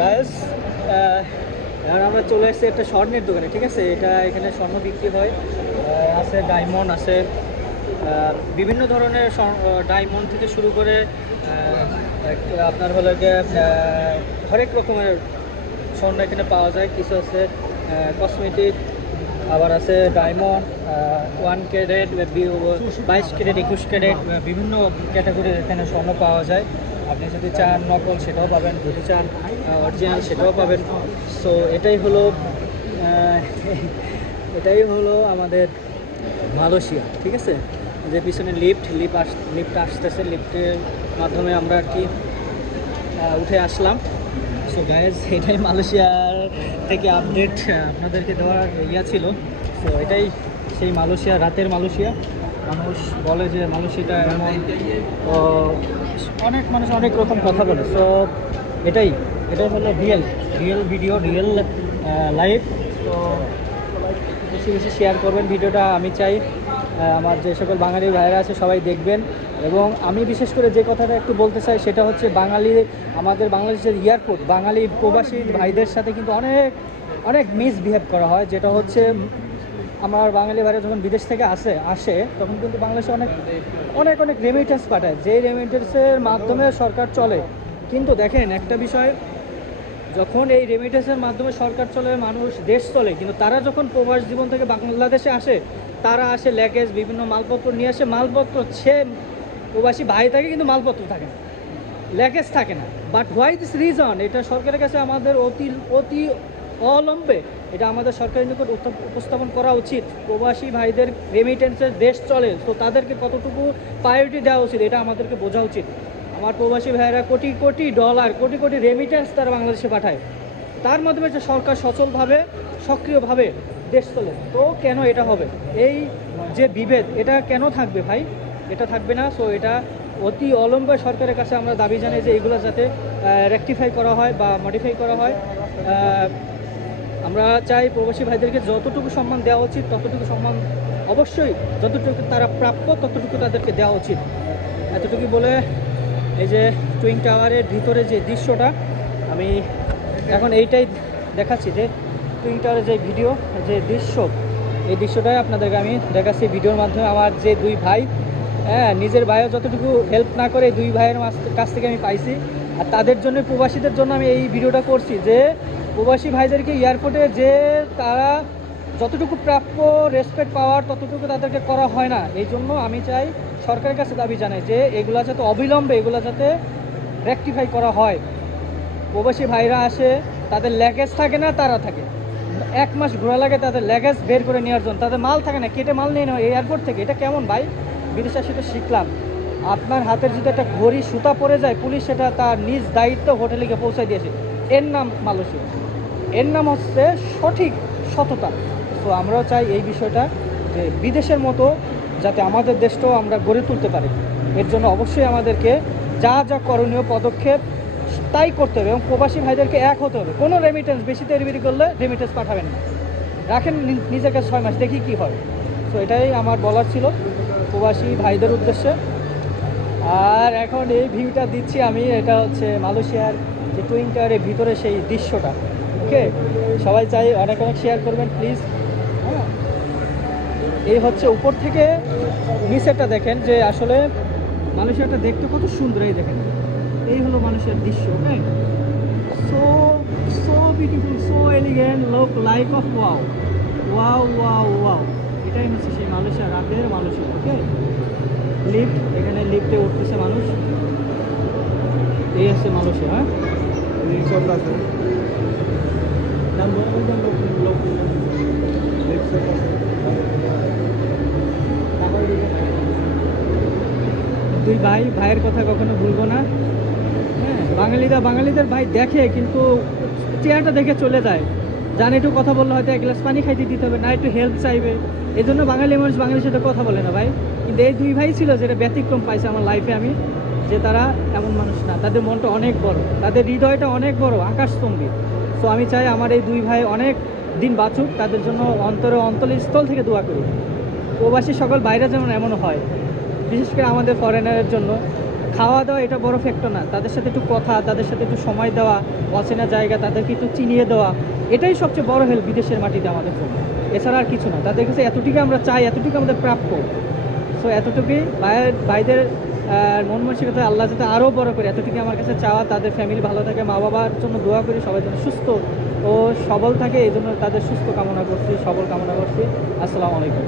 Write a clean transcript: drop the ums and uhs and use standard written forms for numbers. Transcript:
Guys, এখন আমরা চলে এসেছি একটা স্বর্ণের দোকানে। ঠিক আছে, এটা এখানে স্বর্ণ বিক্রি হয়, আছে ডায়মন্ড আছে, বিভিন্ন ধরনের ডায়মন্ড থেকে শুরু করে আপনার হলো গিয়ে হরেক রকমের স্বর্ণ এখানে পাওয়া যায়। কিছু আছে কসমেটিক, আবার আছে ডায়মন্ড 1 ক্যারেট, 22 ক্যারেট, 21 ক্যারেট, বিভিন্ন ক্যাটাগরির এখানে স্বর্ণ পাওয়া যায়। আপনি যদি চান নকল সেটাও পাবেন, যদি চান অরিজিনাল সেটাও পাবেন। সো এটাই হলো আমাদের মালয়েশিয়া। ঠিক আছে, যে পিছনে লিফট আসতেছে, লিফটের মাধ্যমে আমরা আর কি উঠে আসলাম। সো গাইজ, এটাই মালয়েশিয়ার থেকে আপডেট আপনাদেরকে দেওয়ার ছিল। সো এটাই সেই মালয়েশিয়া, রাতের মালয়েশিয়া। মানুষ বলে যে মালয়েশিয়াটা এমন, তো অনেক মানুষ অনেক রকম কথা বলে। সো এটাই হলো রিয়েল ভিডিও, রিয়েল লাইফ। তো বেশি বেশি শেয়ার করবেন ভিডিওটা। আমি চাই আমার যে সকল বাঙালি ভাইরা আছে সবাই দেখবেন। এবং আমি বিশেষ করে যে কথাটা একটু বলতে চাই সেটা হচ্ছে আমাদের বাংলাদেশের এয়ারপোর্ট বাঙালি প্রবাসী ভাইদের সাথে কিন্তু অনেক অনেক মিসবিহেভ করা হয়। যেটা হচ্ছে আমার বাঙালি ভাইরা যখন বিদেশ থেকে আসে তখন কিন্তু বাংলাদেশে অনেক অনেক অনেক রেমিটেন্স পাঠায়, যেই রেমিটেন্সের মাধ্যমে সরকার চলে। কিন্তু দেখেন একটা বিষয়, যখন এই রেমিটেন্সের মাধ্যমে সরকার চলে, মানুষ দেশ চলে, কিন্তু তারা যখন প্রবাস জীবন থেকে বাংলাদেশে আসে, তারা আসে ল্যাগেজ বিভিন্ন মালপত্র নিয়ে আসে। মালপত্র সে প্রবাসী ভাই থাকে কিন্তু মালপত্র থাকে না, ল্যাগেজ থাকে না। বাট হোয়াই দিস রিজন, এটা সরকারের কাছে আমাদের অতি অবলম্বে এটা আমাদের সরকারের নিকট উপস্থাপন করা উচিত। প্রবাসী ভাইদের রেমিটেন্সের দেশ চলে, তো তাদেরকে কতটুকু প্রায়োরিটি দেওয়া উচিত এটা আমাদেরকে বোঝা উচিত। আমার প্রবাসী ভাইয়েরা কোটি কোটি ডলার, কোটি কোটি রেমিটেন্স তারা বাংলাদেশে পাঠায়, তার মাধ্যমে যে সরকার সচলভাবে সক্রিয়ভাবে দেশ চলে। তো কেন এটা হবে? এই যে বিভেদ, এটা কেন থাকবে ভাই? এটা থাকবে না। সো এটা অতি অবলম্বে সরকারের কাছে আমরা দাবি জানাই যে এগুলো যাতে রেকটিফাই করা হয় বা মডিফাই করা হয়। আমরা চাই প্রবাসী ভাইদেরকে যতটুকু সম্মান দেওয়া উচিত ততটুকু সম্মান অবশ্যই, যতটুকু তারা প্রাপ্য ততটুকু তাদেরকে দেওয়া উচিত। এতটুকু বলে এই যে টুইন টাওয়ারের ভিতরে যে দৃশ্যটা আমি এখন এইটাই দেখাচ্ছি, যে টুইন টাওয়ারের যে ভিডিও, যে দৃশ্য, এই দৃশ্যটাই আপনাদেরকে আমি দেখাচ্ছি ভিডিওর মাধ্যমে। আমার যে দুই ভাই, নিজের ভাইও যতটুকু হেল্প না করে দুই ভাইয়ের কাছ থেকে আমি পাইছি। আর তাদের জন্য, প্রবাসীদের জন্য আমি এই ভিডিওটা করছি, যে প্রবাসী ভাইদেরকে এয়ারপোর্টে যে তারা যতটুকু প্রাপ্য রেসপেক্ট পাওয়ার ততটুকু তাদেরকে করা হয় না। এই জন্য আমি চাই, সরকারের কাছে দাবি জানাই যে এগুলা যাতে অবিলম্বে এগুলা যাতে রেকটিফাই করা হয়। প্রবাসী ভাইরা আসে, তাদের ল্যাগেজ থাকে না, তারা থাকে 1 মাস ঘোরা লাগে তাদের ল্যাগেজ বের করে নেওয়ার জন্য, তাদের মাল থাকে না, কেটে মাল নিয়ে নেওয়া এয়ারপোর্ট থেকে। এটা কেমন ভাই? বিদেশে আসে তো শিখলাম, আপনার হাতের যদি একটা ঘড়ি সুতা পড়ে যায়, পুলিশ সেটা তার নিজ দায়িত্ব হোটেলে গিয়ে পৌঁছায় দিয়েছে। এর নাম মালয়েশিয়া, এর নাম হচ্ছে সঠিক সততা। তো আমরাও চাই এই বিষয়টা, যে বিদেশের মতো যাতে আমাদের দেশটাও আমরা গড়ে তুলতে পারি। এর জন্য অবশ্যই আমাদেরকে যা যা করণীয় পদক্ষেপ তাই করতে হবে, এবং প্রবাসী ভাইদেরকে এক হতে হবে। কোনো রেমিটেন্স বেশি তৈরি করলে রেমিটেন্স পাঠাবেন না, রাখেন নিজের কাছে 6 মাস, দেখি কি হয়। তো এটাই আমার বলার ছিল প্রবাসী ভাইদের উদ্দেশ্যে। আর এখন এই ভিউটা দিচ্ছি আমি, এটা হচ্ছে মালয়েশিয়ার যে টুইন টাওয়ারের ভিতরে সেই দৃশ্যটা। ওকে, সবাই চাই অনেক অনেক শেয়ার করবেন প্লিজ। হ্যাঁ, এই হচ্ছে উপর থেকে নিচেরটা দেখেন, যে আসলে মালয়েশিয়াটা দেখতে কত সুন্দর। এই দেখেন, এই হলো মালয়েশিয়ার দৃশ্য। Okay, so so beautiful, so elegant, look like of wow wow wow wow. এটাই হচ্ছে সেই মালয়েশিয়া, রাতের মালয়েশিয়া। ওকে, লিফট, এখানে লিফটে উঠতেছে মানুষ। এই হচ্ছে মালয়েশিয়া। হ্যাঁ, দুই ভাইয়ের কথা কখনো ভুলবো না। হ্যাঁ, বাঙালিদের ভাই দেখে, কিন্তু চেহারাটা দেখে চলে যায়। জানে একটু কথা বললে হয়তো 1 গ্লাস পানি খাইতে দিতে হবে, না একটু হেল্প চাইবে। এই জন্য বাঙালি মানুষ বাঙালির সাথে কথা বলে না ভাই। কিন্তু এই দুই ভাই ছিল যেটা ব্যতিক্রম পাইছে আমার লাইফে আমি, যে তারা এমন মানুষ না, তাদের মনটা অনেক বড়, তাদের হৃদয়টা অনেক বড়, আকাশস্তম্ভী। সো আমি চাই আমার এই দুই ভাই অনেক দিন বাঁচুক, তাদের জন্য অন্তরস্থল থেকে দোয়া করি। প্রবাসী সকল বাইরে যেমন এমন হয়, বিশেষ করে আমাদের ফরেনারের জন্য খাওয়া দাওয়া এটা বড় ফ্যাক্টর না, তাদের সাথে একটু কথা, তাদের সাথে একটু সময় দেওয়া, অচেনা জায়গা তাদেরকে একটু চিনিয়ে দেওয়া, এটাই সবচেয়ে বড় হেল্প বিদেশের মাটিতে আমাদের জন্য। এছাড়া আর কিছু না, তাদের কাছে এতটুকু আমরা চাই, এতটুকু আমাদের প্রাপ্য। সো এতটুকুই ভাইদের মন মানসিকতা আল্লাহ যাতে আরও বড় করে, এতটুকু আমার কাছে চাওয়া। তাদের ফ্যামিলি ভালো থাকে, মা বাবার জন্য দোয়া করি, সবাই যেন সুস্থ ও সবল থাকে, এই জন্য তাদের সুস্থ কামনা করছি, সবল কামনা করছি। আসসালামু আলাইকুম।